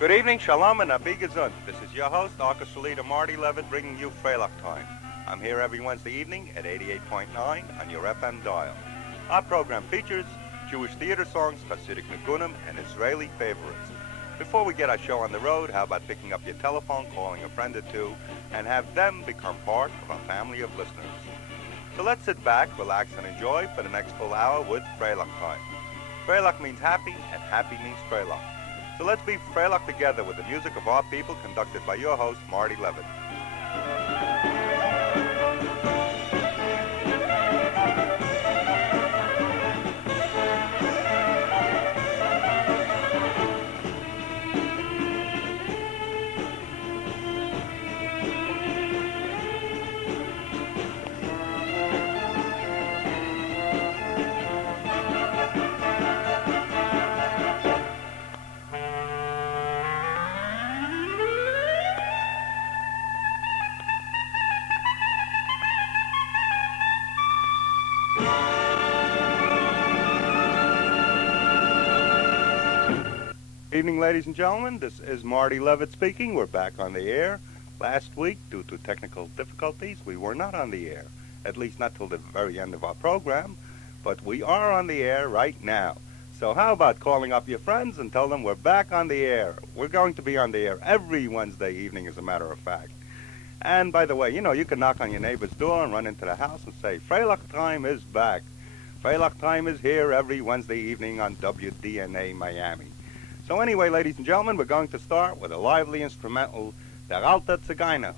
Good evening, shalom, and abi gesund. This is your host, orchestra leader Marty Levitt, bringing you Freilach Time. I'm here every Wednesday evening at 88.9 on your FM dial. Our program features Jewish theater songs, Hasidic nigunim, and Israeli favorites. Before we get our show on the road, how about picking up your telephone, calling a friend or two, and have them become part of our family of listeners. So let's sit back, relax, and enjoy for the next full hour with Freilach Time. Freilach means happy, and happy means Freilach. So let's be Freilach together with the music of our people, conducted by your host, Marty Levitt. Evening, ladies and gentlemen. This is Marty Levitt speaking. We're back on the air. Last week, due to technical difficulties, we were not on the air, at least not till the very end of our program, but we are on the air right now. So how about calling up your friends and tell them we're back on the air? We're going to be on the air every Wednesday evening, as a matter of fact. And by the way, you can knock on your neighbor's door and run into the house and say, Freilach Time is back. Freilach Time is here every Wednesday evening on WDNA Miami. So anyway, ladies and gentlemen, we're going to start with a lively instrumental, Der Alte Zigeuner.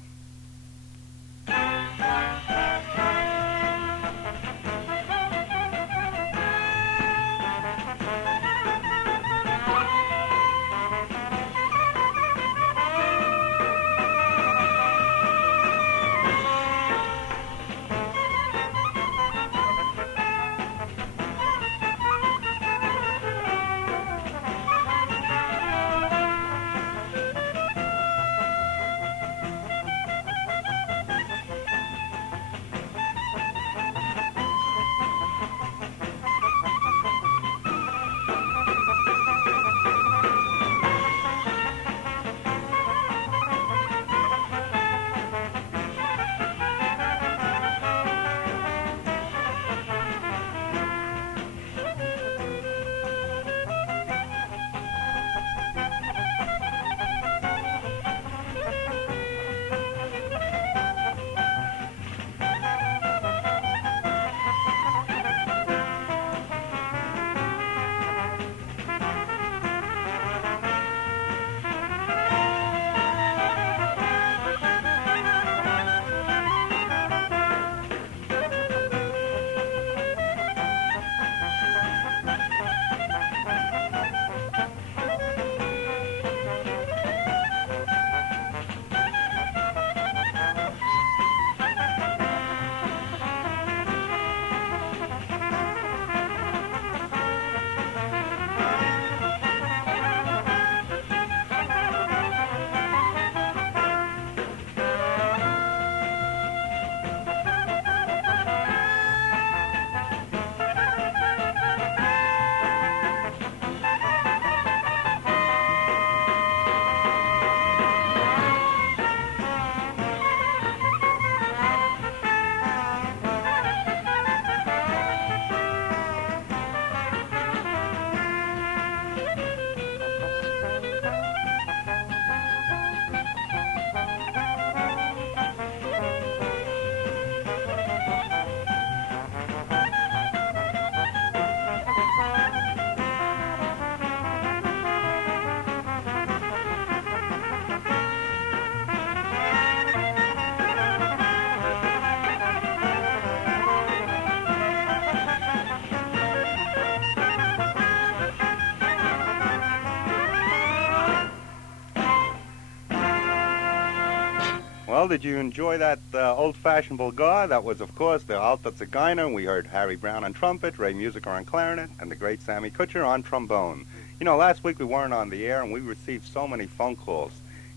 Well, did you enjoy that old-fashioned Bulgar? That was, of course, the Alte Zigeuner. We heard Harry Brown on trumpet, Ray Musiker on clarinet, and the great Sammy Kutcher on trombone. Last week we weren't on the air, and we received so many phone calls.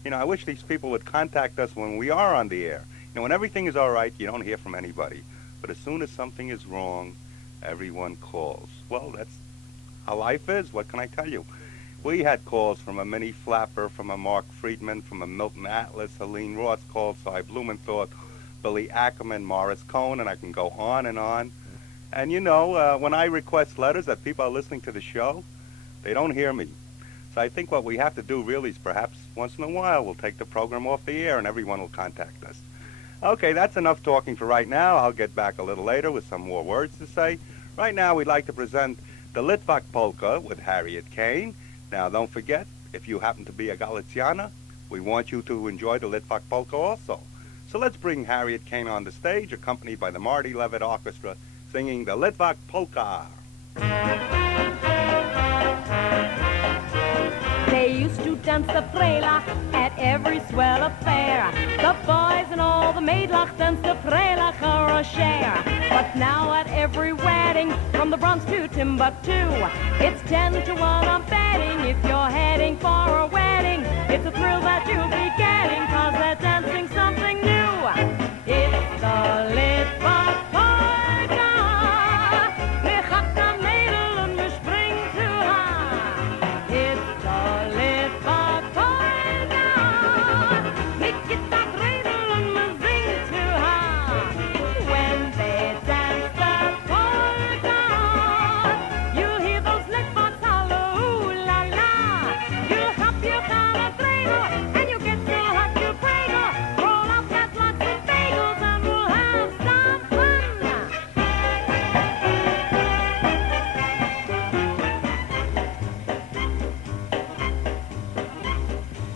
I wish these people would contact us when we are on the air. When everything is all right, you don't hear from anybody. But as soon as something is wrong, everyone calls. Well, that's how life is. What can I tell you? We had calls from a Minnie Flapper, from a Mark Friedman, from a Milton Atlas, Helene Ross called, Cy Blumenthal, Billy Ackerman, Morris Cohn, and I can go on and on. And you know, when I request letters that people are listening to the show, they don't hear me. So I think what we have to do really is perhaps once in a while we'll take the program off the air and everyone will contact us. Okay, that's enough talking for right now. I'll get back a little later with some more words to say. Right now we'd like to present the Litvak Polka with Harriet Kane. Now don't forget, if you happen to be a Galiciana, we want you to enjoy the Litvak Polka also. So let's bring Harriet Kane on the stage, accompanied by the Marty Levitt Orchestra, singing the Litvak Polka. They used to dance the Freilach at every swell affair. The boys and all the maidlach dance the Freilach or a share. But now at every wedding, from the Bronx to Timbuktu, it's 10 to 1 I'm betting. If you're heading for a wedding, it's a thrill that you'll be getting, 'cause they're dancing something new. It's the Litvak Polka. Wir gaat am Mädel und wir springen zu high. It's the Litvak Polka. Mit Gitarre Redel und wir singen too high. When they dance the polka, you'll hear those Litvaks holler, ooh la la. You'll hop your collar dreidel and you'll get so hot you cradle. Roll up that lots of bagels and we'll have some fun.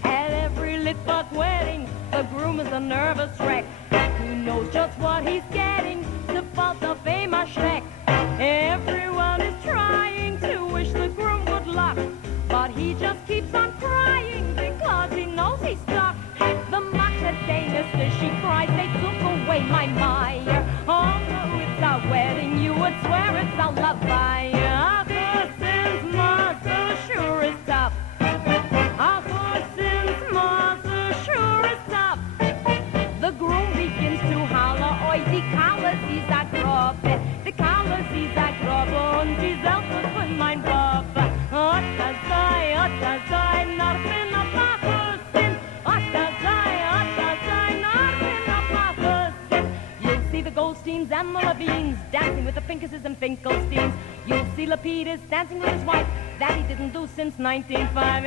At every Litvak wedding, the groom is a nervous wreck. He knows just what he's getting, the fault of famous Schreck. Everyone is trying to wish the groom good luck, but he just keeps on crying because he knows he's stuck. The Macadamia says she cries, they took away my Meyer. Although it's our wedding, you would swear it's our love by. Our horse's mother sure is tough. Our horse's mother sure is tough. The groom begins to holler, oi, die Kalle, sie sagt Robbe. Die Kalle, sie sagt Robbe und sie selber von mein Robbe. Otta sei, Norben auf Machusin. Otta sei, Norben auf Machusin. You'll see the Goldsteins and the Levines dancing with the Finkuses and Finkelsteins. You'll see Lapidus dancing with his wife, that he didn't do since 1905.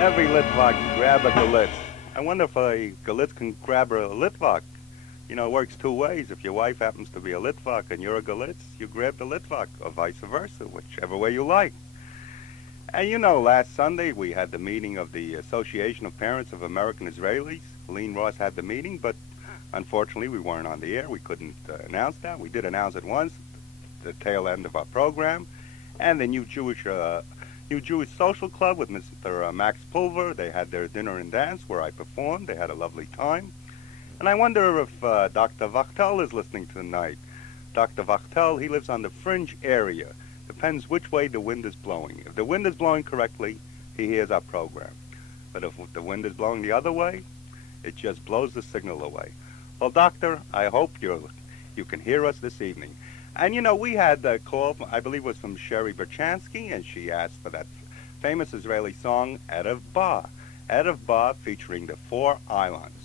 Every Litvak grab a Galitz. I wonder if a Galitz can grab a Litvak. You know, it works two ways. If your wife happens to be a Litvak and you're a Galitz, you grab the Litvak, or vice versa, whichever way you like. And you know, last Sunday we had the meeting of the Association of Parents of American Israelis. Helene Ross had the meeting, but unfortunately we weren't on the air. We couldn't announce that. We did announce it once, the tail end of our program. And the New Jewish Social Club with Mr. Max Pulver. They had their dinner and dance where I performed. They had a lovely time. And I wonder if Dr. Wachtel is listening tonight. Dr. Wachtel, he lives on the fringe area. Depends which way the wind is blowing. If the wind is blowing correctly, he hears our program. But if the wind is blowing the other way, it just blows the signal away. Well, Doctor, I hope you can hear us this evening. And, you know, we had a call, I believe it was from Sherry Berchansky, and she asked for that famous Israeli song, Erev Ba. Erev Ba, featuring the Four Islands.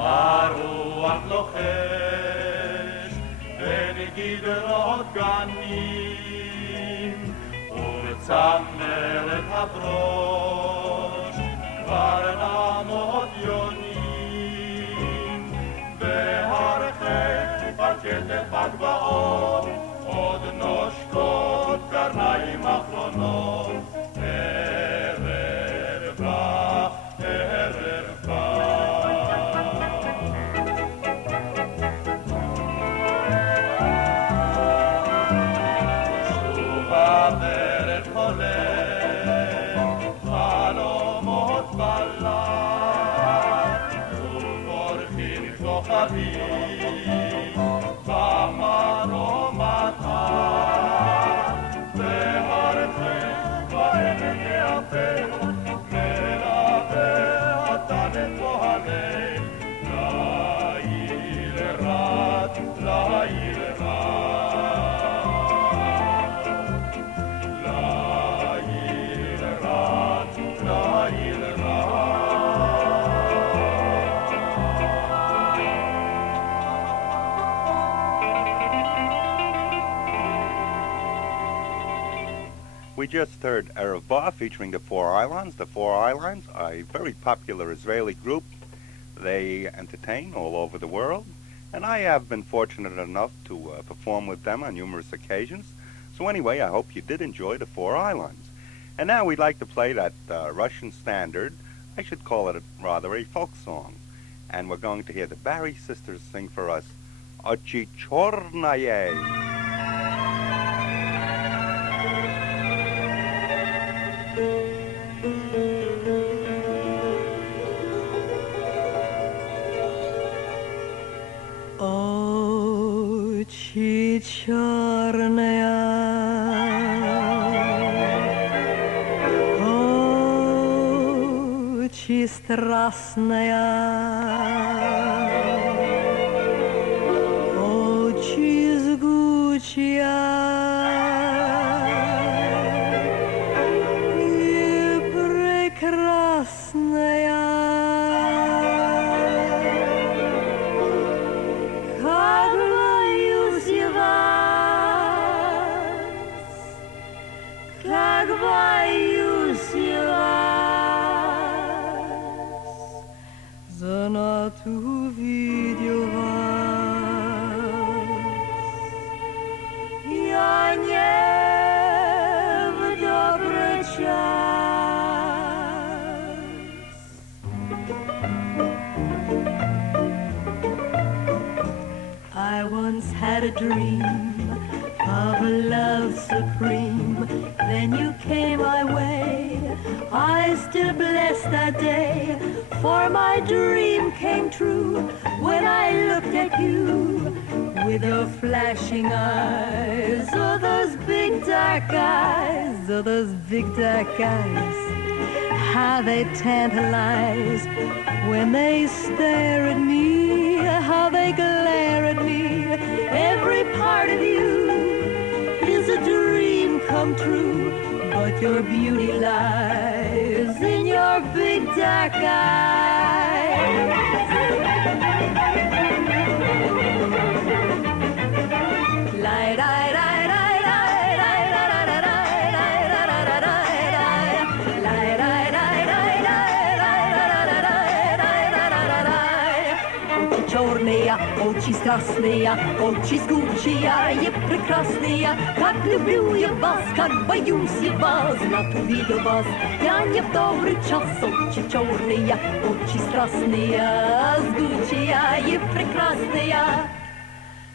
הרוח לוחש בגדרות גנים ובצמרת הברוש כבר נעמוד יונים בהרחק על כתף הגבעות עוד נושקות קרניים אחרונות ערב בא, ערב בא שוב הדרך הולך חלומות בלילה ובורחים כוכבים במרומתה והרחק בעמק יפה מלווה אותנו פועלי ליל רד, ליל רד ליל רד, ליל We just heard Erev Ba featuring the Four Islands. The Four Islands are a very popular Israeli group. They entertain all over the world, and I have been fortunate enough to perform with them on numerous occasions. So anyway, I hope you did enjoy the Four Islands. And now we'd like to play that Russian standard. I should call it rather a folk song. And we're going to hear the Barry sisters sing for us, Ochi Chornaye. Очи черные, очи страстные, очи жгучие и прекрасные. Увидел вас, я не в добрый час. I once had a dream of love supreme. Then you came my way. I still bless that day, for my dream came true when I looked at you with those flashing eyes. Oh, those big dark eyes. Oh, those big dark eyes. How they tantalize when they stare at me. How they glare at me. Every part of you is a dream come true, but your beauty lies in your big dark eyes. Light, light, light, light, light, light, light, light, light, light, light, черные, очи страстные, очи жгучие и прекрасные. Как люблю я вас, как боюсь я вас, знак увидел вас, я не в добрый час. Очи черные, очи страстные, жгучие и прекрасные.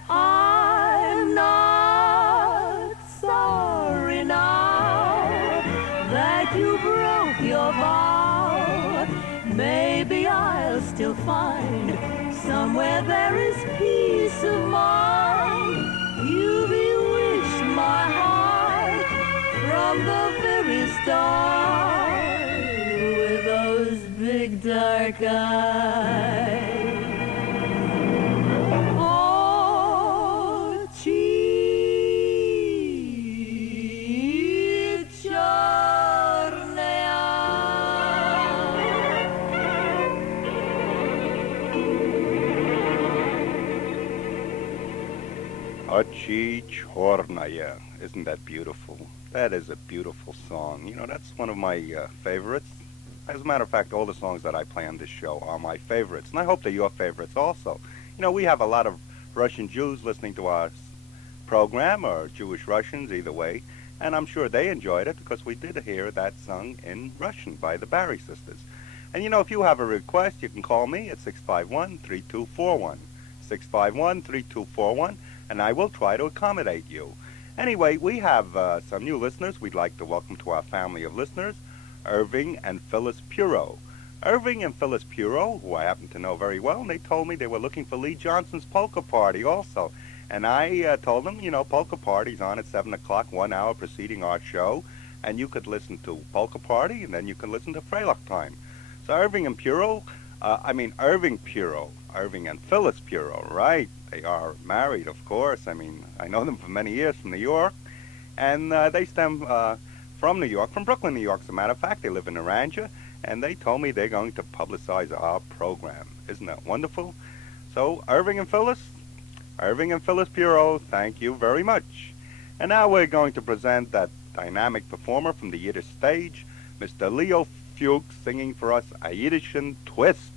I'm not sorry now that you broke your vow. Maybe I'll still find somewhere there is peace of mind. You bewitched my heart from the very start with those big dark eyes. Ochi Chornaya. Isn't that beautiful? That is a beautiful song. You know, that's one of my favorites. As a matter of fact, all the songs that I play on this show are my favorites, and I hope they're your favorites also. You know, we have a lot of Russian Jews listening to our program, or Jewish Russians, either way, and I'm sure they enjoyed it because we did hear that sung in Russian by the Barry Sisters. And you know, if you have a request, you can call me at 651-3241. 651-3241, and I will try to accommodate you. Anyway, we have some new listeners we'd like to welcome to our family of listeners, Irving and Phyllis Puro. Irving and Phyllis Puro, who I happen to know very well, and they told me they were looking for Lee Johnson's Polka Party also. And I told them, you know, Polka Party's on at 7 o'clock, 1 hour preceding our show, and you could listen to Polka Party, and then you can listen to Freilach Time. So Irving and Irving and Phyllis Puro, right? They are married, of course. I mean, I know them for many years from New York, and they stem from New York, from Brooklyn, New York, as a matter of fact. They live in Naranja, and they told me they're going to publicize our program. Isn't that wonderful? So, Irving and Phyllis Puro, thank you very much. And now we're going to present that dynamic performer from the Yiddish stage, Mr. Leo Fuchs, singing for us a Yiddishen twist.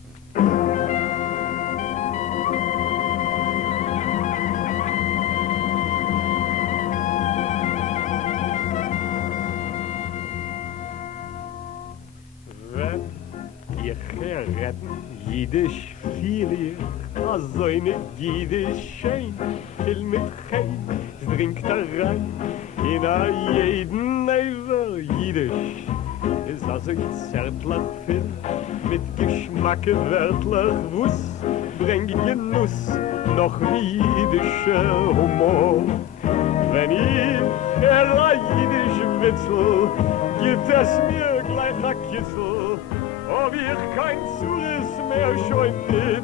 Jiddisch viel ich, also eine Jiddisch schön, viel mit Chein, es dringt rein, in a jeden Neuver Jiddisch, ist also zärtlich viel, mit Geschmacke wörtlich Wuss, bringt Genuss, noch wie jiddischer Humor. Wenn ich a Jiddisch witzel, gibt es mir gleich a Kissel, ob ich kein Zulis mehr schon nicht.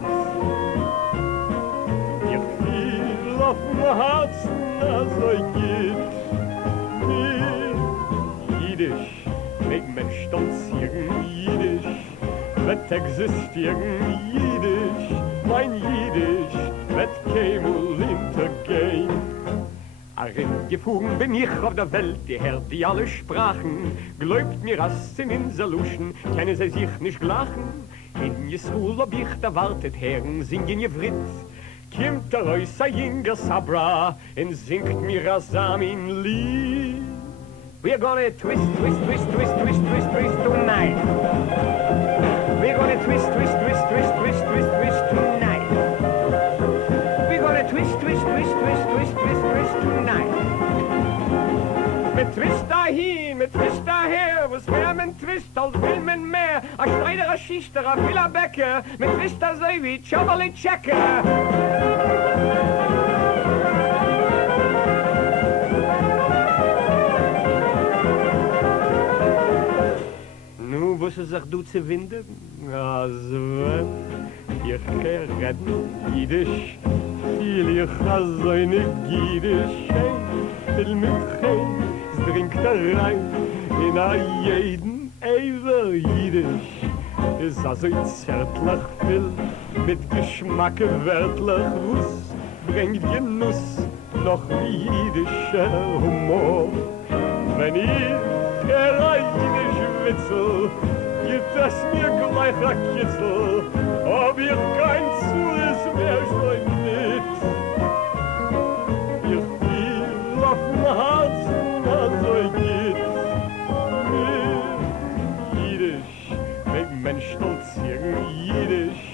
Ich fiel auf dem Herzen, also geht. Jiddisch, mit mir stolzieren, Jiddisch, wird existieren, Jiddisch, mein Jiddisch, wird keinmal hintergehen. Gefuhren bin ich auf der Welt, die hört die alle Sprachen. Glaubt mir, als in Insaluschen, können sie sich nicht lachen. In Jesruel ob ich erwartet, Herren singen je Writ. Kimmt der Reus a Jinger Sabra, und singt mir a Samin Lied. We're gonna twist, twist, twist, twist, twist, twist, twist tonight. We're gonna twist, twist, twist, twist, twist, twist, twist tonight. We're gonna twist, twist, twist, twist, twist, twist, twist tonight. Mit Twist dahin, mit Twist daher, was wär mein Twist, als will man mehr. A Schneider, a Schichter, a Villa Bäcker, mit Twist da sei wie Chocolate Checker. Nu, was es auch du zu winden? Als wenn ich reden, Jiddisch, viel ich als eine Jiddisch, viel mit Chein, es dringt rein, in a jeden Ewer Jiddisch, ist also zärtlich viel, mit Geschmacke wörtlich Wuss, bringt Genuss, noch wie jiddischer Humor. Wenn ich Jiddisch witzel, gibt es mir gleich a Kissel, ob ich kein Zulis mehr schon nicht. Ich fiel auf dem Herzen, also geht. Jiddisch, mit Mensch stolzieren, Jiddisch,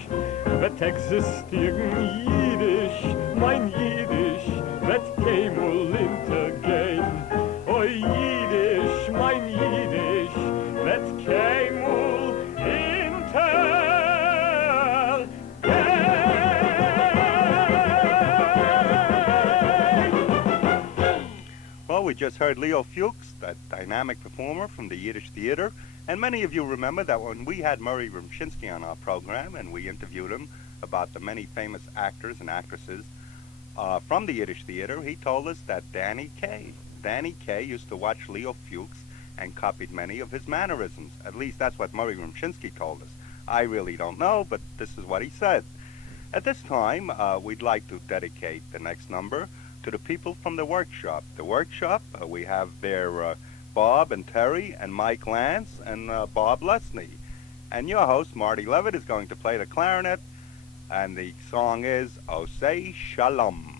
wird existieren, Jiddisch, mein Jiddisch, wird keinmal hintergehen. Oh Jiddisch, mein Jiddisch, wird keinmal hintergehen. Well, we just heard Leo Fuchs, that dynamic performer from the Yiddish Theater. And many of you remember that when we had Murray Rumshinsky on our program and we interviewed him about the many famous actors and actresses from the Yiddish Theater, he told us that Danny Kaye used to watch Leo Fuchs and copied many of his mannerisms. At least that's what Murray Rumshinsky told us. I really don't know, but this is what he said. At this time, we'd like to dedicate the next number to the people from the workshop. The workshop, we have there Bob and Terry and Mike Lance and Bob Lesney. And your host, Marty Levitt, is going to play the clarinet, and the song is Osei Shalom.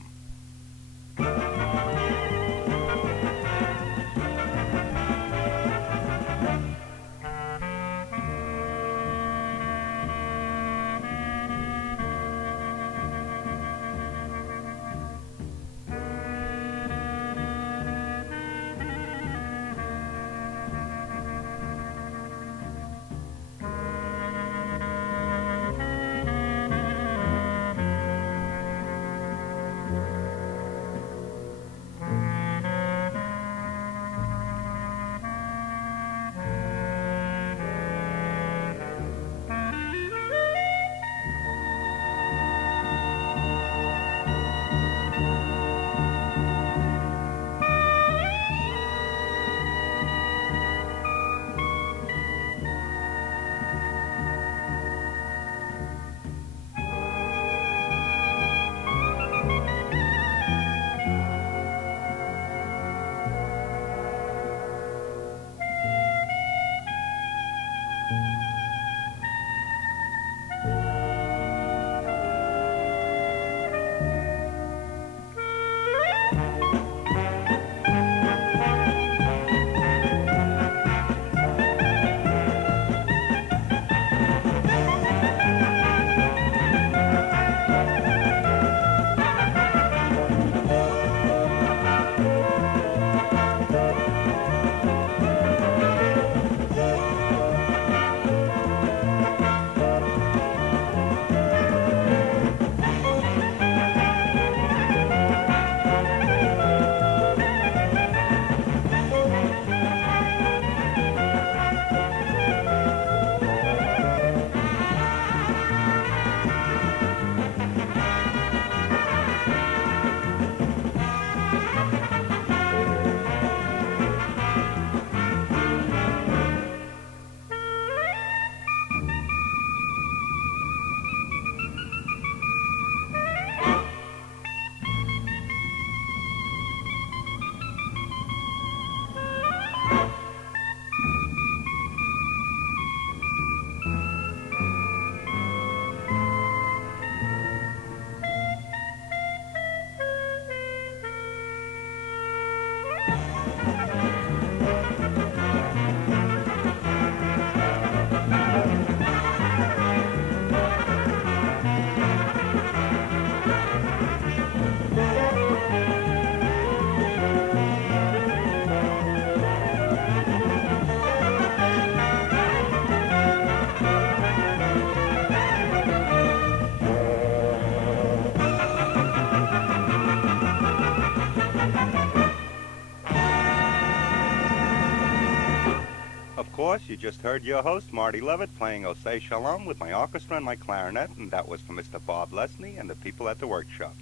Of course, you just heard your host, Marty Levitt, playing Osei Shalom with my orchestra and my clarinet, and that was for Mr. Bob Lesney and the people at the workshop.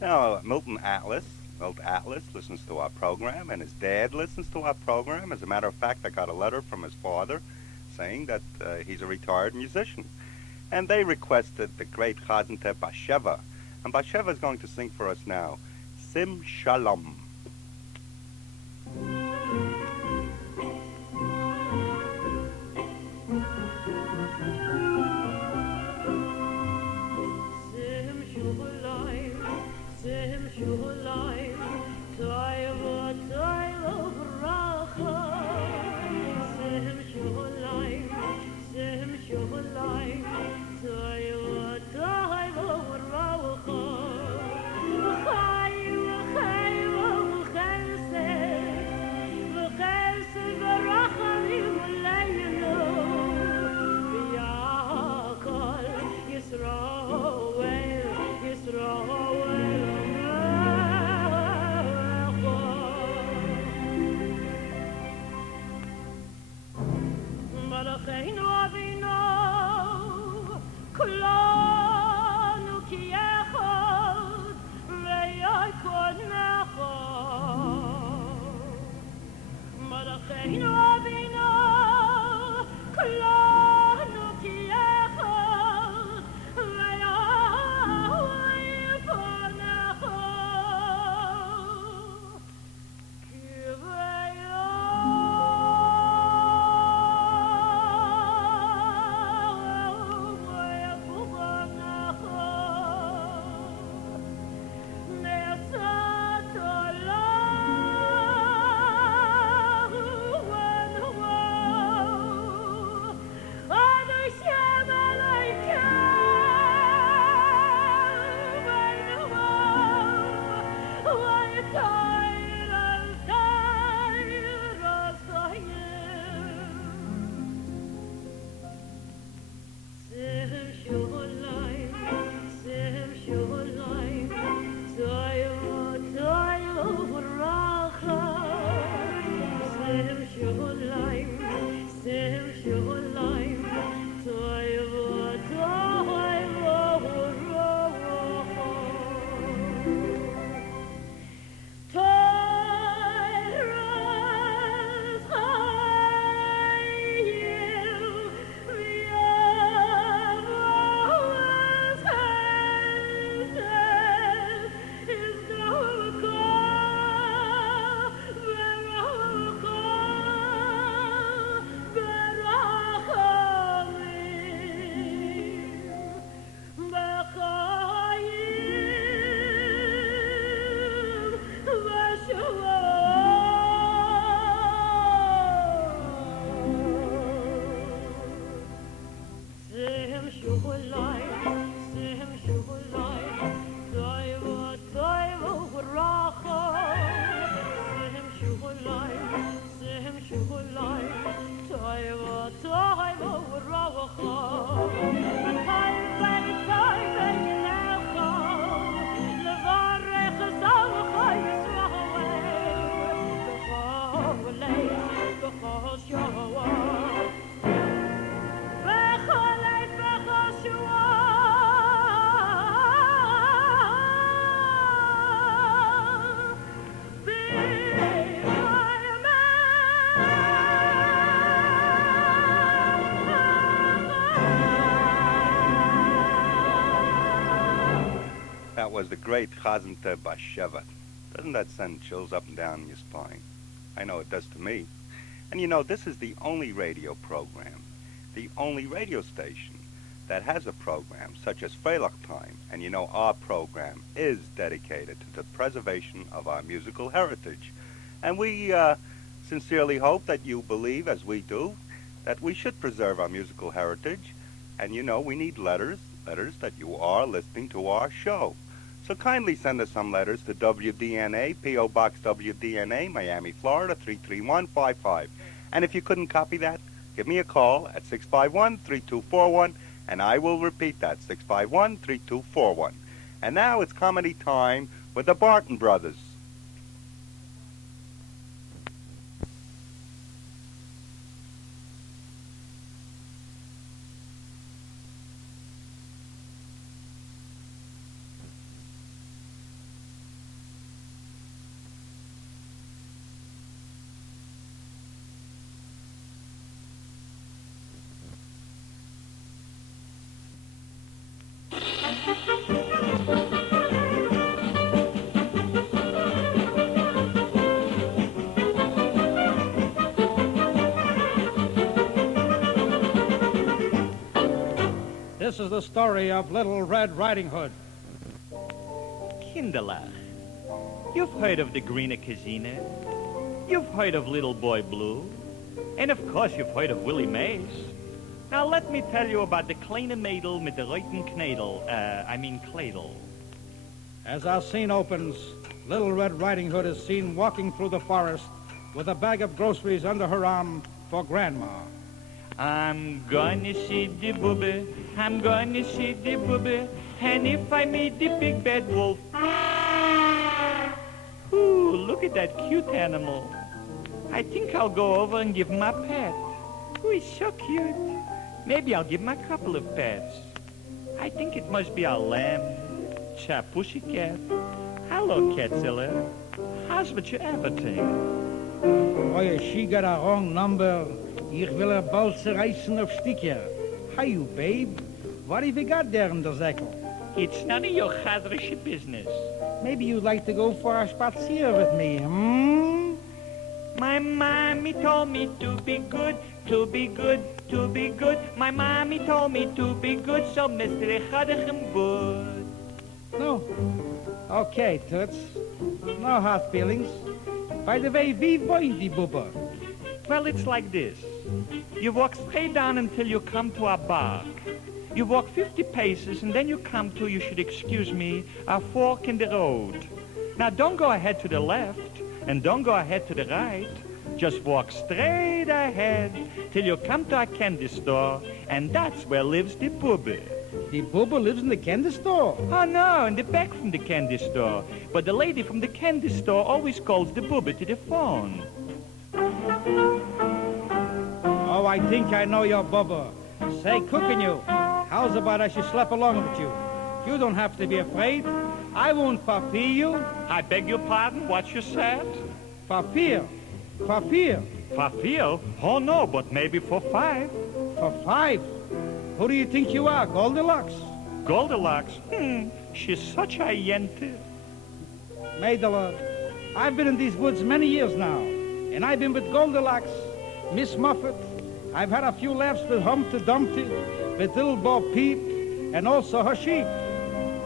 Now, Milton Atlas listens to our program, and his dad listens to our program. As a matter of fact, I got a letter from his father saying that he's a retired musician. And they requested the great Chazante Basheva. And Basheva is going to sing for us now, Sim Shalom. Chai that was the great Chazante Basheva. Doesn't that send chills up and down your spine? I know it does to me. And you know, this is the only radio program, the only radio station that has a program such as Freilach Time. And you know, our program is dedicated to the preservation of our musical heritage. And we sincerely hope that you believe, as we do, that we should preserve our musical heritage. And you know, we need letters that you are listening to our show. So kindly send us some letters to WDNA, P.O. Box WDNA, Miami, Florida, 33155. And if you couldn't copy that, give me a call at 651-3241, and I will repeat that, 651-3241. And now it's comedy time with the Barton Brothers. This is the story of Little Red Riding Hood. Kinderlach, you've heard of the Grüne Casino. You've heard of Little Boy Blue. And of course you've heard of Willie Mays. Now let me tell you about the kleine Mädel mit der roten Knädel, Kladel. As our scene opens, Little Red Riding Hood is seen walking through the forest with a bag of groceries under her arm for Grandma. I'm gonna see the booby, I'm gonna see the booby, and if I meet the big bad wolf, ooh, look at that cute animal. I think I'll go over and give him a pet. Ooh, he's so cute. Maybe I'll give him a couple of pets. I think it must be a lamb, pussycat. Hello, Catzilla. How's what you everything? Oh, she got a wrong number. Ich will her bald zerreißen auf Sticker. Hi, you babe. What have you got there in the säckel? It's none of your chadrische business. Maybe you'd like to go for a spazier with me, hmm? My mommy told me to be good, to be good, to be good. My mommy told me to be good, so Mr. Chadichem good. No. Okay, Toots. No hard feelings. By the way, wie wohnt die Bubba? Well, it's like this. You walk straight down until you come to a bark. You walk 50 paces, and then you come to, you should excuse me, a fork in the road. Now, don't go ahead to the left, and don't go ahead to the right. Just walk straight ahead till you come to a candy store, and that's where lives the booby. The Bubba lives in the candy store? Oh, no, in the back from the candy store. But the lady from the candy store always calls the booby to the phone. Oh, I think I know your Bubba. Say, cooking you. How's about I should slap along with you? You don't have to be afraid. I won't papier you. I beg your pardon, what you said? Papier. Papier. Papier? Oh, no, but maybe for 5. For 5? Who do you think you are, Goldilocks? Goldilocks? She's such a yente. Mädel, I've been in these woods many years now, and I've been with Goldilocks, Miss Muffet. I've had a few laughs with Humpty Dumpty, with Little Bo Peep, and also her sheep.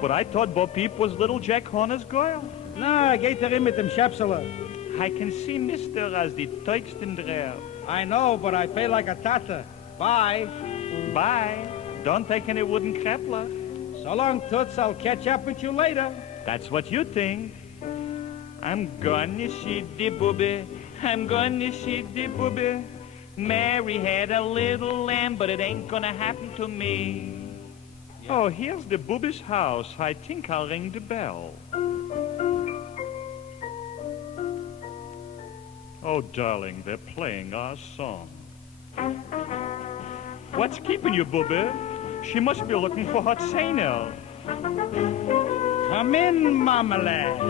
But I thought Bo Peep was little Jack Horner's girl. Na, geht in mit dem Schäpsele. I can see Mr. as the teugsten dreher. I know, but I feel like a tata. Bye. Bye. Don't take any wooden krepler. So long, Toots. I'll catch up with you later. That's what you think. I'm gonna see the booby. I'm gonna see the booby. Mary had a little lamb, but it ain't gonna happen to me. Yeah. Oh, here's the booby's house. I think I'll ring the bell. Oh, darling, they're playing our song. What's keeping you, booby? She must be looking for hot Sainel. Come in, Marmalade.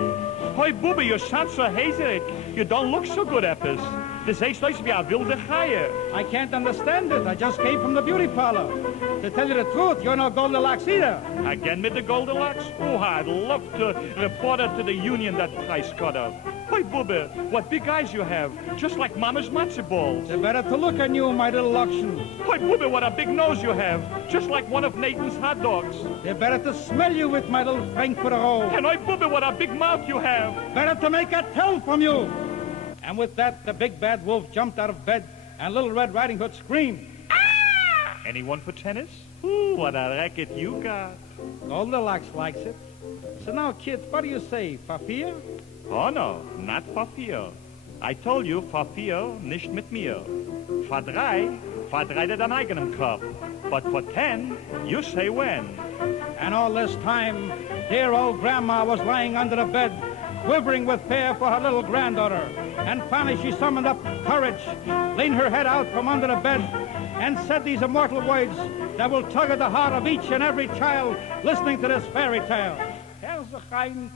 Hoi, booby, you sound so hazerig. You don't look so good, Eppes. Das heißt euch wie a wilde Haie. I can't understand it. I just came from the beauty parlor. To tell you the truth, you're no Goldilocks either. Again with the Goldilocks? Oh, I'd love to report her to the union, that price cutter. Hi, Bubba, what big eyes you have, just like Mama's matzo balls. They're better to look on you, my little auction. Hi, Bubba, what a big nose you have, just like one of Nathan's hot dogs. They're better to smell you with, my little Frankfurter roll. And hi, Bubba, what a big mouth you have. Better to make a tell from you. And with that, the big bad wolf jumped out of bed, and Little Red Riding Hood screamed. Ah! Anyone for tennis? Ooh, what a racket you got. Goldilocks likes it. So now, kid, what do you say, for fear? Oh, no, not for fear. I told you, for fear, nicht mit mir. For drei dein eigenem Kopf. But for 10, you say when. And all this time, dear old Grandma was lying under the bed, quivering with fear for her little granddaughter. And finally she summoned up courage, leaned her head out from under the bed, and said these immortal words that will tug at the heart of each and every child listening to this fairy tale. Herrschein,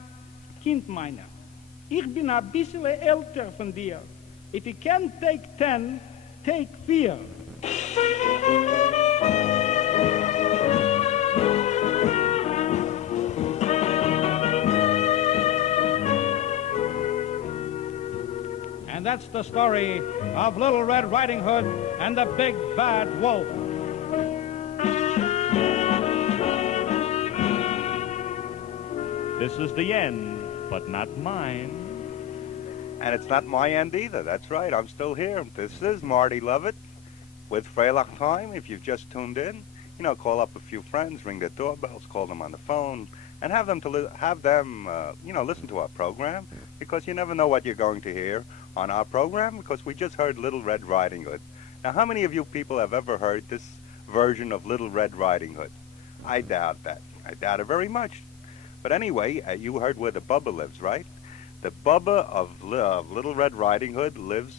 Kind meiner, ich bin a bissel älter von dir. If you can't take 10, take 4. And that's the story of Little Red Riding Hood and the Big Bad Wolf. This is the end, but not mine. And it's not my end either. That's right. I'm still here. This is Marty Levitt with Freilach Time. If you've just tuned in, call up a few friends, ring their doorbells, call them on the phone, and have them listen to our program, because you never know what you're going to hear on our program, because we just heard Little Red Riding Hood. Now, how many of you people have ever heard this version of Little Red Riding Hood? I doubt that. I doubt it very much. But anyway, you heard where the Bubba lives, right? The Bubba of Little Red Riding Hood lives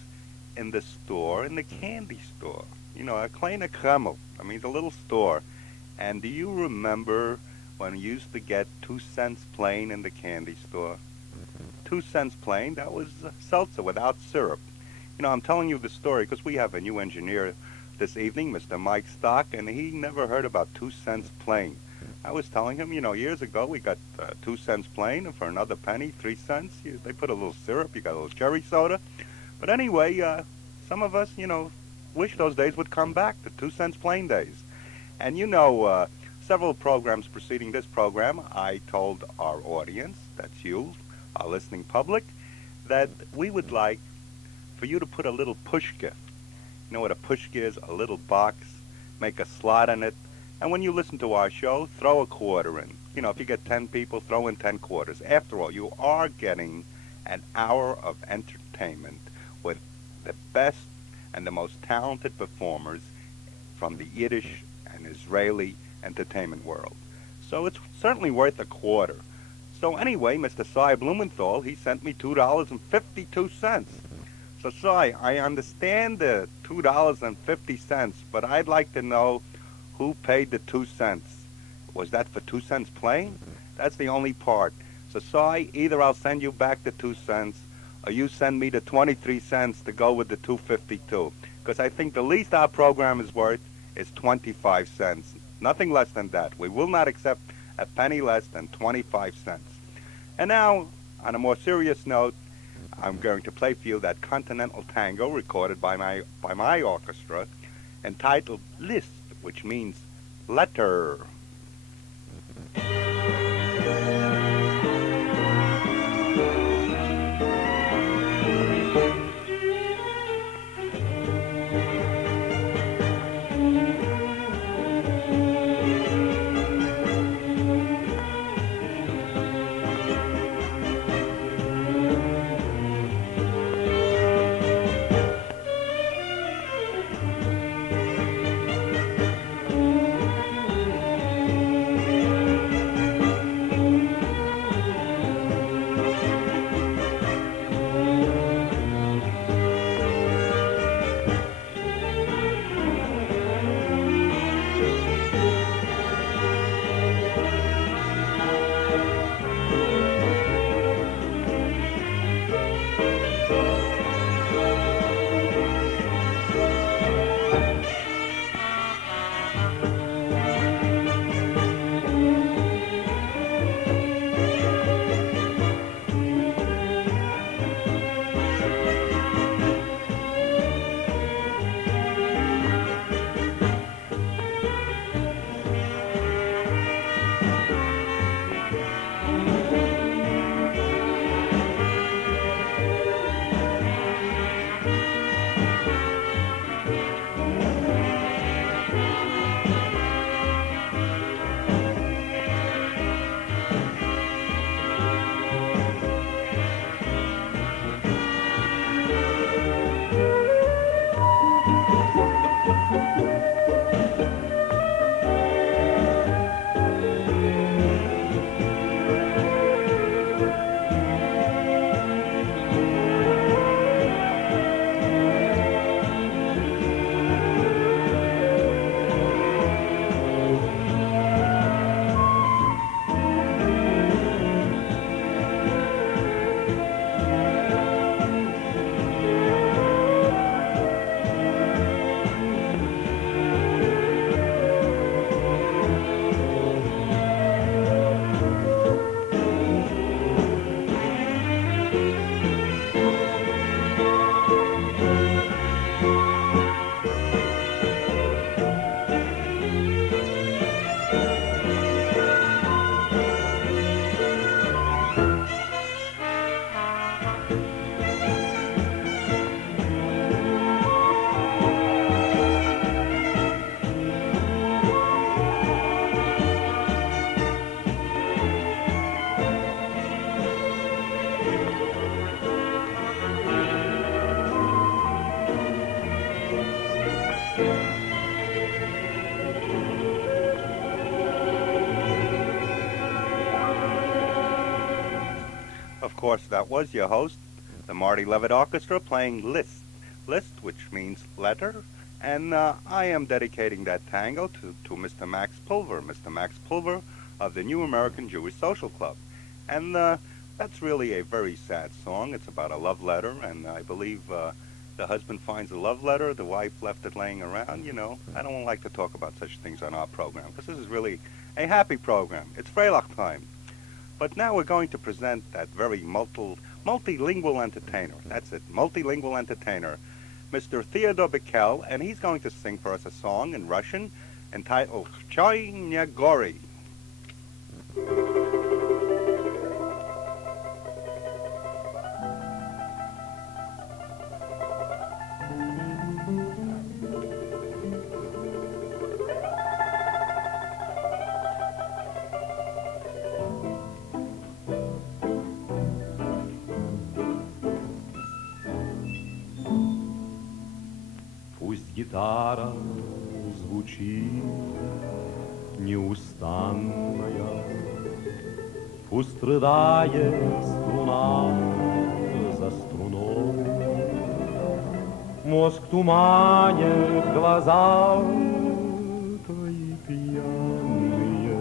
in the store, in the candy store. A kleine Kreml. I mean, the little store. And do you remember when we used to get 2 cents plain in the candy store? 2 cents plain, that was seltzer without syrup. I'm telling you the story because we have a new engineer this evening, Mr. Mike Stock, and he never heard about 2 cents plain. I was telling him, years ago we got 2 cents plain, and for another penny, 3 cents, they put a little syrup, you got a little cherry soda. But anyway, some of us, wish those days would come back, the 2 cents plain days. And several programs preceding this program, I told our audience, that's you, our listening public, that we would like for you to put a little push gift. You know what a push gift is? A little box, make a slot in it, and when you listen to our show, throw a quarter in. If you get 10 people, throw in 10 quarters. After all, you are getting an hour of entertainment with the best and the most talented performers from the Yiddish and Israeli entertainment world. So it's certainly worth a quarter. So anyway, Mr. Cy Blumenthal, he sent me $2.52. So Cy, I understand the $2.50, but I'd like to know who paid the 2 cents. Was that for 2 cents plain? That's the only part. So Cy, either I'll send you back the 2 cents, or you send me the 23 cents to go with the $2.52. Because I think the least our program is worth is 25 cents. Nothing less than that. We will not accept a penny less than 25 cents. And now, on a more serious note, I'm going to play for you that continental tango recorded by my orchestra, entitled List, which means letter. course, that was your host, the Marty Levitt Orchestra, playing List. List, which means letter. And I am dedicating that tango to Mr. Max Pulver. Mr. Max Pulver of the New American Jewish Social Club. And that's really a very sad song. It's about a love letter, and I believe the husband finds a love letter, the wife left it laying around. You know, I don't like to talk about such things on our program, because this is really a happy program. It's Freilach Time. But now we're going to present that very multilingual entertainer. That's it, multilingual entertainer, Mr. Theodore Bikel, and he's going to sing for us a song in Russian entitled Choy Nie Gori. Гитара звучит неустанная, пусть рыдает струна за струной, мозг туманит, глаза твои пьяные,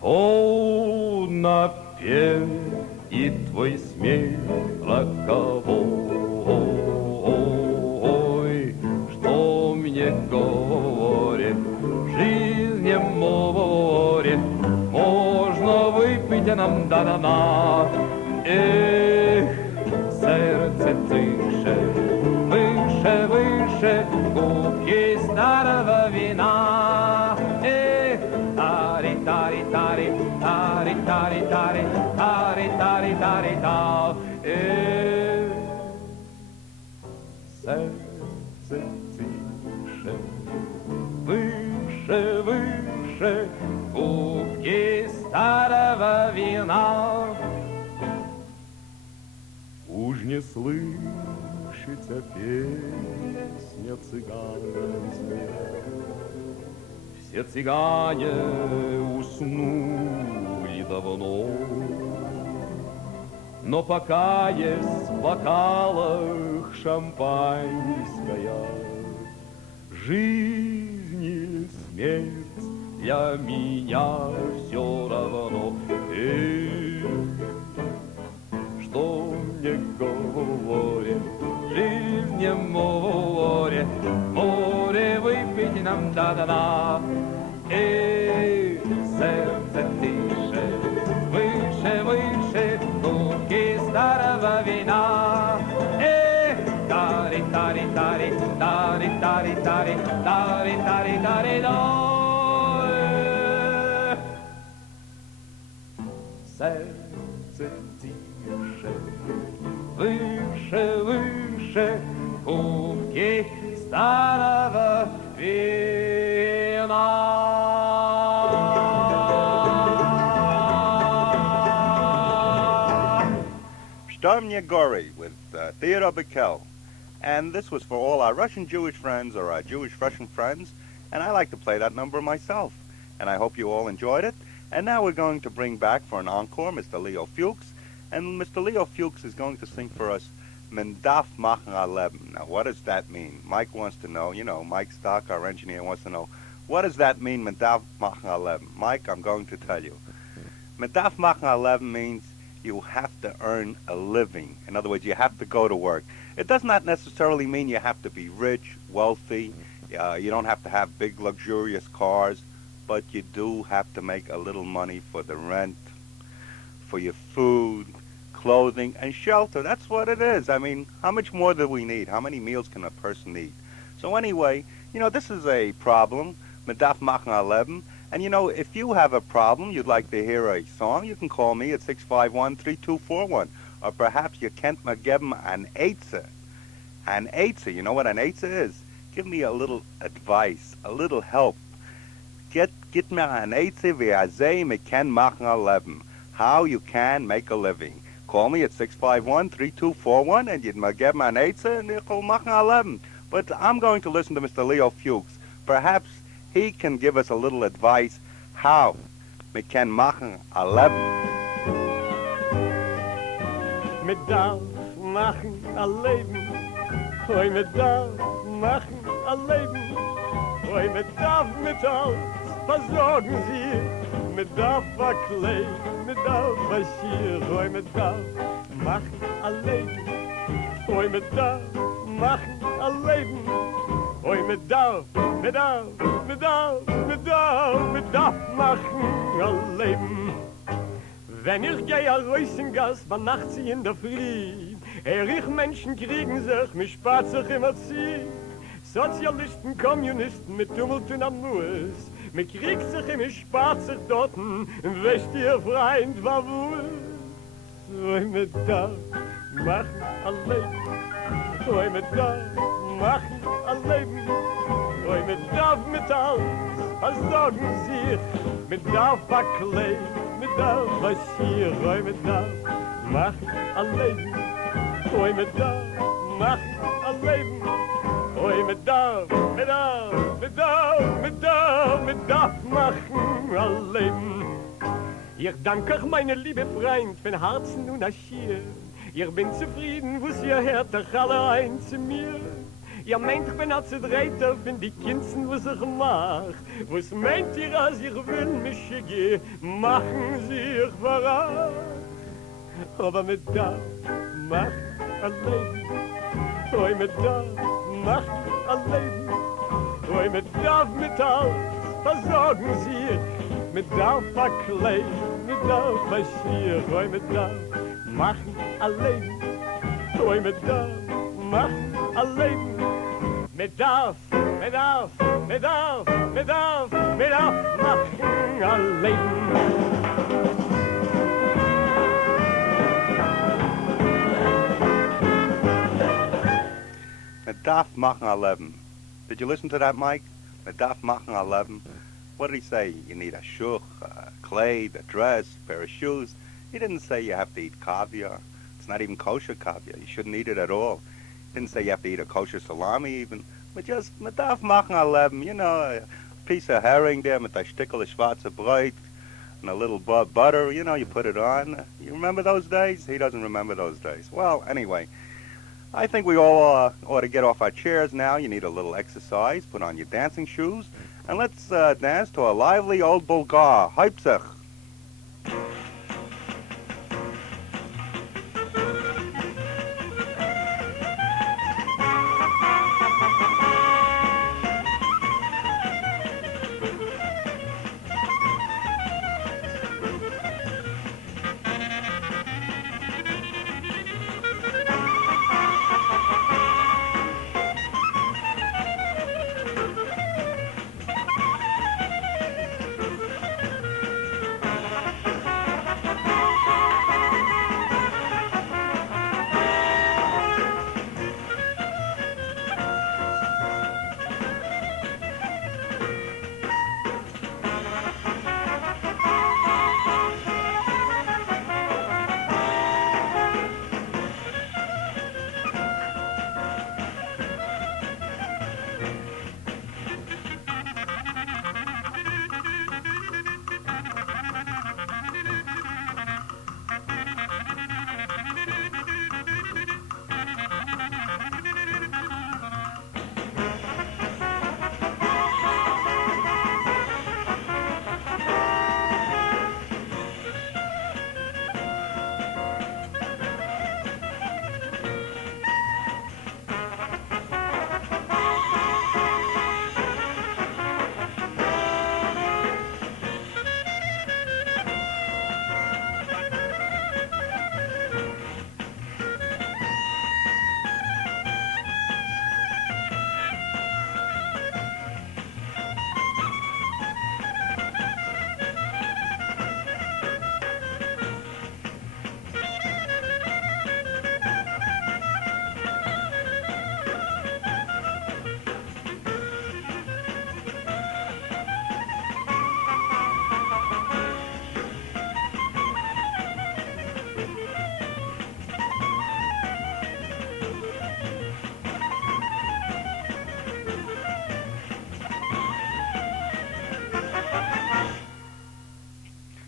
полно петь, и твой смех роковой. Говорит, в жизни море, можно выпить нам да-да-на. Эх, сердце тише, выше, выше, кубки старого вина. Эх, тари-тари-тари, тари-тари-тари, тари-тари-тари-та. Эх, сердце выше, выше, кубки старого вина. Уж не слышите песня цыганская, все цыгане уснули давно, но пока есть в бокалах шампанское, жизнь и смерть для меня все равно. Что мне говорит, жизнь море, море выпить нам да-да-да. Сердце тише, выше, выше, кубки старого вина. Тари-тари-тари, тари-тари-тари, тари-тари-тари-до. Сердце тише, выше, выше, кубки старого вина. Choy Nie Gori with Theodore Bikel. And this was for all our Russian Jewish friends or our Jewish Russian friends, and I like to play that number myself. And I hope you all enjoyed it. And now we're going to bring back for an encore Mr. Leo Fuchs, and Mr. Leo Fuchs is going to sing for us Mendaf Machen Aleben. Now, what does that mean? Mike wants to know, Mike Stock, our engineer, wants to know, what does that mean, Mendaf Machen Aleben? Mike, I'm going to tell you. Mendaf Machen Aleben means you have to earn a living. In other words, you have to go to work. It does not necessarily mean you have to be rich, wealthy. You don't have to have big, luxurious cars, but you do have to make a little money for the rent, for your food, clothing, and shelter. That's what it is. I mean, how much more do we need? How many meals can a person eat? So anyway, this is a problem, Medaf Machen Aleben. And if you have a problem, you'd like to hear a song, you can call me at 651-3241. Or perhaps you can't give them an eitzah. An eitzah, you know what an eitzah is? Give me a little advice, a little help. Get me an eitzah v'azeh me ken machen a leben. How you can make a living. Call me at 651-3241 and you'd give me an eitzah and you'll machen a leben. But I'm going to listen to Mr. Leo Fuchs. Perhaps he can give us a little advice how we can machen a leben. mit darf machen a Leben. Oi, mit darf machen a Leben. Oi, mit darf mit alles versorgen sie. Mit darf verkleiden, mit darf verschieren. Oi, mit darf machen a Leben. Oi, mit darf machen a Leben. Oi, mit darf, mit darf, mit darf, mit darf, mit darf machen a Leben. Wenn ich gehe raus in Gas, wann nacht sie in der Früh, ich Menschen kriegen sich, mich spart sich immer zieh. Sozialisten, Kommunisten mit Tumult und Amurs, mich kriegt sich immer, spart sich dorten, wäscht ihr Freund war wohl. Oi, mit darf machen a Leben. Oi, mit darf machen a Leben. Oi, mit darf mit alles versorgen sich, mit darf verkleiden, mit darf verschieren. Oi, mit darf machen a Leben. Oi, mit darf machen a Leben. Oi, mit darf, mit darf, mit darf, mit darf, mit darf machen a Leben. Ich danke euch, meine liebe Freund, von Herzen und Aschier. Ich bin zufrieden, wo ihr hört euch alle ein zu mir. Ihr meint, ich bin als Dreiter, von die Kindern, was ich mach. Was meint ihr, als ich will mich gehe, machen sie ich verrat. Aber mit darf machen a Leben. Oi, mit darf machen a Leben. Oi, mit darf mit alles versorgen sie. Mit darf verkleiden, mit darf verschieren. Oi, mit darf machen a Leben. Oi, mit darf machen a Leben. Mit darf, mit darf, mit darf, mit darf, mit darf machen a Leben. Mit darf machen a Leben. Did you listen to that, Mike? Mit darf machen a Leben. What did he say? You need a shuch, a clay, a dress, a pair of shoes. He didn't say you have to eat caviar. It's not even kosher caviar. You shouldn't eat it at all. He didn't say you have to eat a kosher salami even. But just mit darf machen a Leben. You know, a piece of herring there with a stickel of schwarze Brot and a little butter. You know, you put it on. You remember those days? He doesn't remember those days. Well, anyway, I think we all ought to get off our chairs now. You need a little exercise. Put on your dancing shoes. And let's dance to a lively old Bulgar. Hype sich.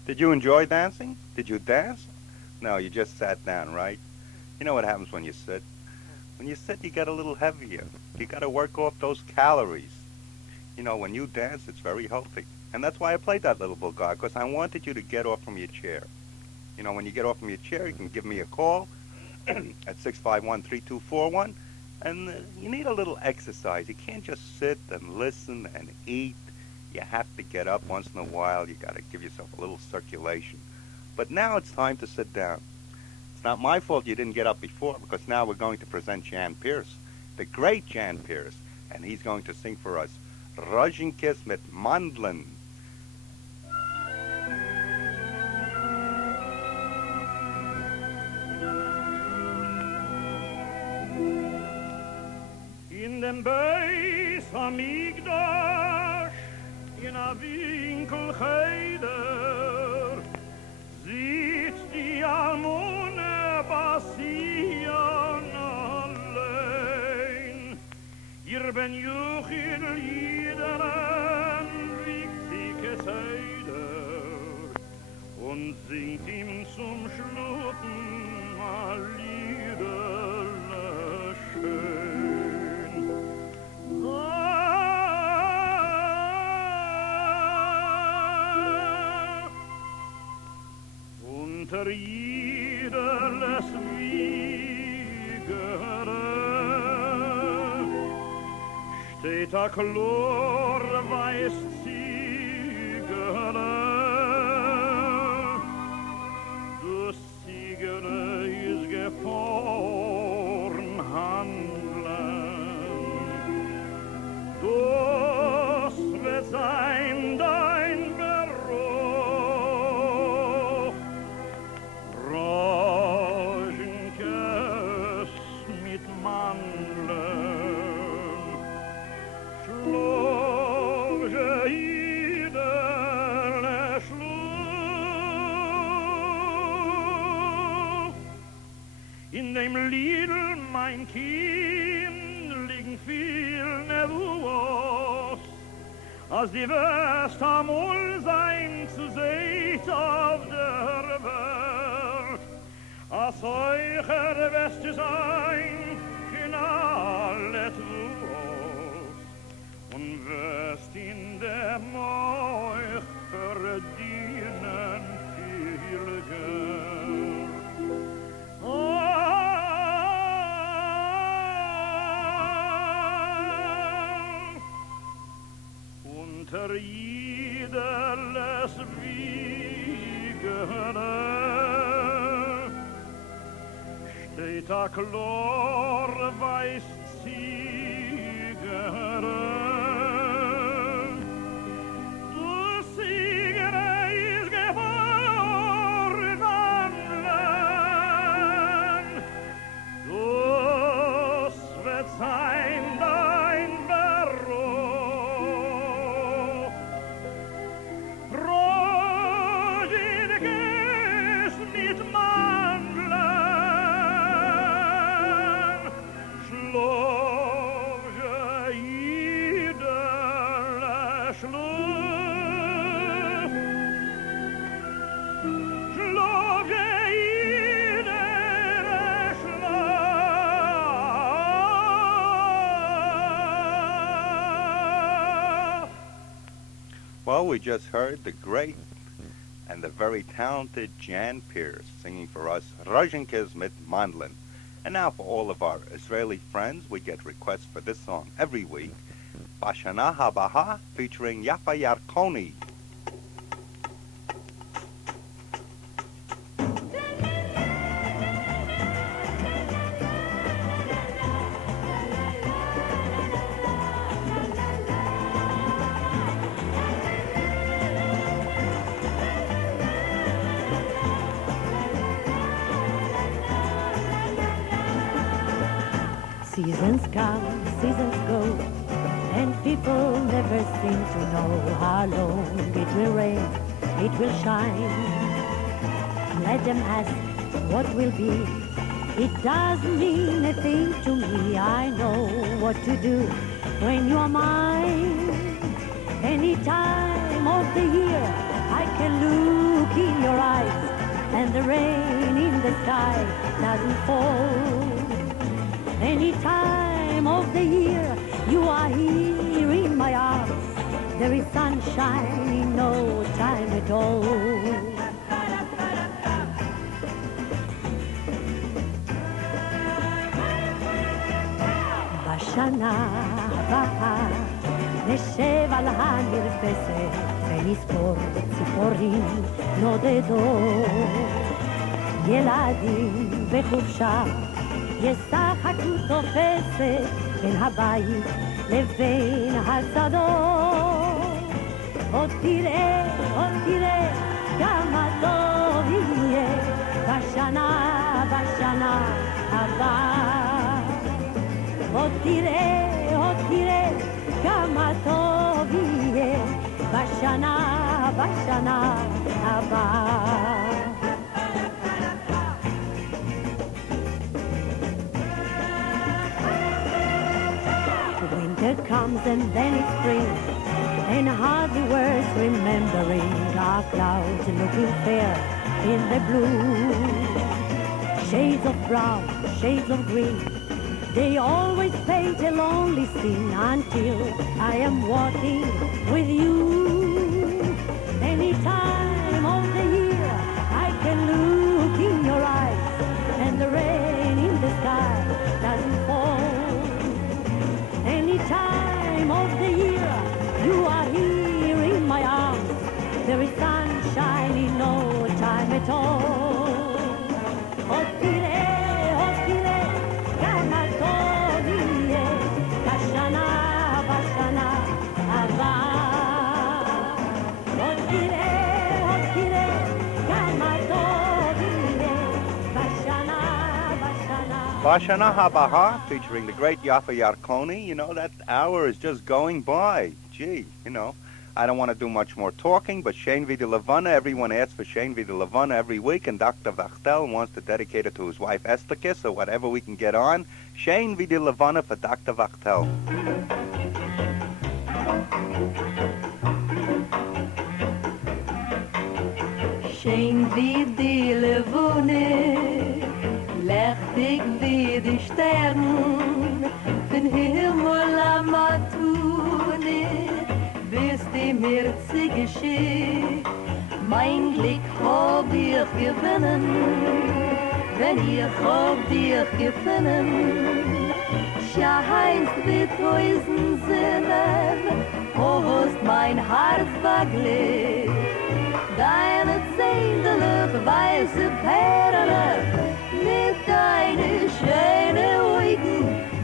Did you enjoy dancing? Did you dance? No, you just sat down, right? You know what happens when you sit? When you sit, you get a little heavier. You got to work off those calories. You know, when you dance, it's very healthy. And that's why I played that little Bulgar, because I wanted you to get off from your chair. You know, when you get off from your chair, you can give me a call at 651-3241. And you need a little exercise. You can't just sit and listen and eat. You have to get up once in a while. You got to give yourself a little circulation. But now it's time to sit down. It's not my fault you didn't get up before, because now we're going to present Jan Peerce, the great Jan Peerce, and he's going to sing for us Rozenkis mit Mandeln. In dem Beis Hamikdash, in a Winkel Cheder, sitzt die Almone Basian allein. Ihr ben Juchil Jideren wiegt sie Keseider und singt ihm zum Schlucken a Liederle schön. Unter jedes Wiegere steht a chlorweiß Ziegere. Das Ziegere ist gefahren handeln. Das wird sein dein Beruf. Rozenkis mit Mandeln. Schlovje iedere Schluch. In dem Liedl, mein Kind, liegen viel Nervos, als die wirst amol sein zu seht auf der Welt, als eucher wirst du sein in alle Trus, und wirst in dem euch verdienen viel Geld. Unter jedes Wiegere steht a chlorweiß Ziegere. Du Ziegere ist geboren Land. Das wird sein dein Beruf. Rozenkis mit Mandeln. Schlovje iedere Schluch. Schlovje iedere Schluch. Well, we just heard the great and the very talented Jan Peerce singing for us Rozenkis mit Mandeln. And now for all of our Israeli friends, we get requests for this song every week. Bashana Habaha featuring Yafa Yarkoni. Seasons come, seasons go, and people never seem to know how long it will rain, it will shine. Let them ask what will be. It doesn't mean a thing to me. I know what to do when you are mine. Any time of the year I can look in your eyes, and the rain in the sky doesn't fall. Any time of the year you are here in my arms, there is sunshine in no time at all. בשנה הבאה נשב על המרפסת ונספור ציפורים נודדות. ילדים בחופשה ישחקו תופסת בין הבית לבין השדות. עוד תראה כמה טוב יהיה בשנה הבאה. עוד תראה כמה טוב יהיה בשנה הבאה. Winter comes and then it's spring, and hardly worth remembering our clouds looking fair in the blue. Shades of brown, shades of green, they always paint a lonely scene until I am walking with you. Any time of the year I can look in your eyes, and the rain in the sky doesn't fall. Any time of the year you are here in my arms, there is sunshine in no time at all. Oh, tire, kama tov yeh bashana haba. Oh, tire, kama tov yeh Bashana Habaha, featuring the great Yaffa Yarkoni. You know, that hour is just going by. Gee, you know, I don't want to do much more talking, but Shane Vida Levana, everyone asks for Shane Vida Levana every week, and Dr. Vachtel wants to dedicate it to his wife Esther, so whatever we can get on. Shane Vida Levana for Dr. Vachtel. Shane Vida Levana, legt ik wie die Sternen, den Himmel am Atune, bis die Mirze geschieht. Mein Glück hab ich gewinnen, wenn ich hab dich gefunden. Scheint mit tausend Sinnen, hast mein Herz verglückt. Deine zähnlich weiße Perle, mit deinen schönen Augen,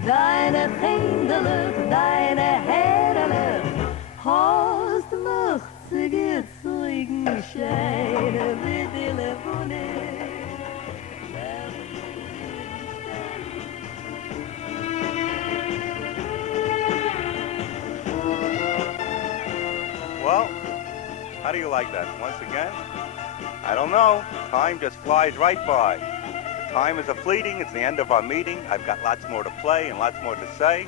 deine Händler, deine Herrle, hast mich zu gezeugen, scheine mit Telefone. Well, how do you like that? Once again, I don't know. Time just flies right by. The time is a-fleeting. It's the end of our meeting. I've got lots more to play and lots more to say,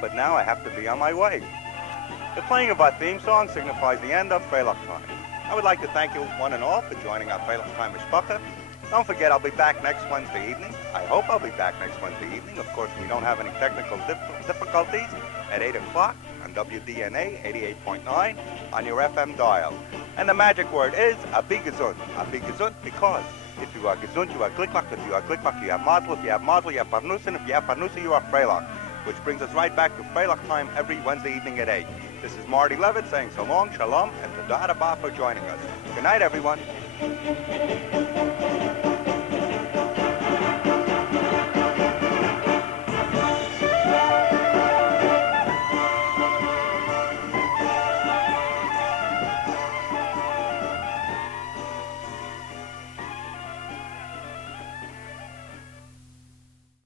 but now I have to be on my way. The playing of our theme song signifies the end of Freilach Time. I would like to thank you one and all for joining our Freilach Time Mishpacha. Don't forget, I'll be back next Wednesday evening. I hope I'll be back next Wednesday evening. Of course, we don't have any technical difficulties at 8 o'clock on WDNA 88.9 on your FM dial. And the magic word is abi gesund. Abi gesund because if you are gesund, you are glickmach. If you are glickmach, you have mazel. If you have mazel, you have parnusin. If you have parnusin, you are Freilach. Which brings us right back to Freilach Time every Wednesday evening at 8. This is Marty Levitt saying so long, shalom, and todah rabah for joining us. Good night, everyone.